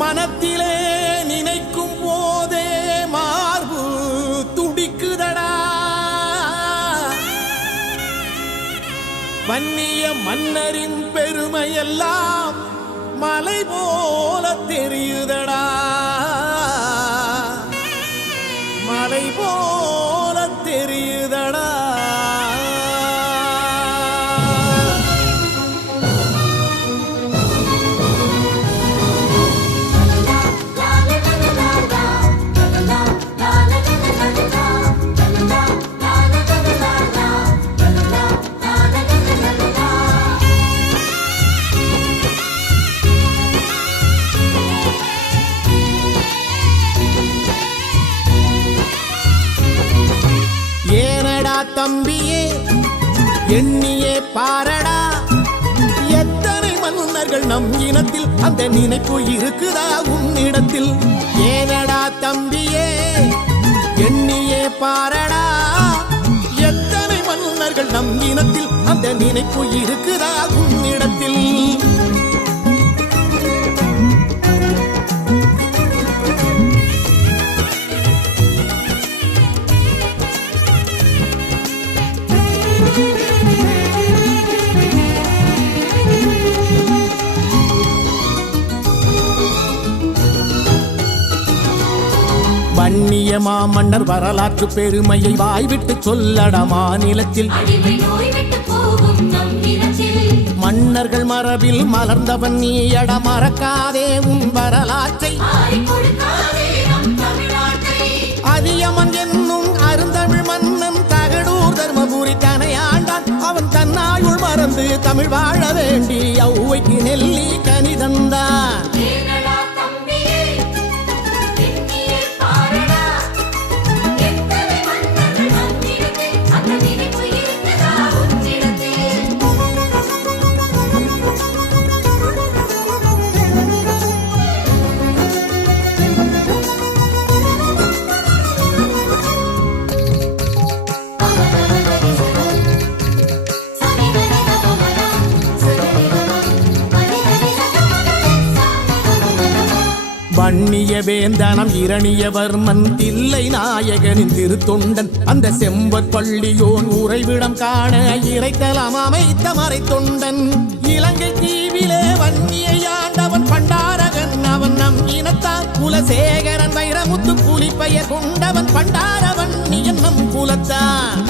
மனத்திலே நினைக்கும் போதே மார்பு துடிக்குதடா. வன்னிய மன்னரின் பெருமையெல்லாம் மலை போல தெரியுதடா. மலை போல தெரியுதடா. தம்பியே எண்ணியே பாரடா, எத்தனை மன்னர்கள் நம் இனத்தில், அந்த நினைப்பு இருக்குதா உன்னிடத்தில்? ஏனடா தம்பியே எண்ணியே பாரடா, எத்தனை மன்னர்கள் நம் இனத்தில், அந்த நினைப்பு இருக்குதா உன்னிடத்தில்? வன்னிய மாமன்னர் வரலாற்று பெருமையை வாய்விட்டு சொல்லடா மாநிலத்தில். மன்னர்கள் மரபில் மலர்ந்தவன் நீயட, மறக்காதே உன் வரலாற்றை. அதியமன் என்னும் அருந்தமிழ் மன்னன் தகடூர் தர்மபுரி தனையாண்டான். அவன் தன்னாயுள் மறந்து தமிழ் வாழ வேண்டி ஔவைக்கு நெல்லி கனிதந்தான். வன்னிய வேந்தனம் இரணியவர்மன் தில்லை நாயகனின் திருத்தொண்டன், அந்த செம்பற் பள்ளியோன் உறைவிடம் காண இறைத்தலம் அமைத்த மறைத்தொண்டன். இலங்கை தீவிலே வன்னியை ஆண்டவன் பண்டாரகன், அவன் நம் இனத்தான். குலசேகரன் வைரமுத்து புலிப்பெயர் கொண்டவன் பண்டாரவன் நம் குலத்தான்.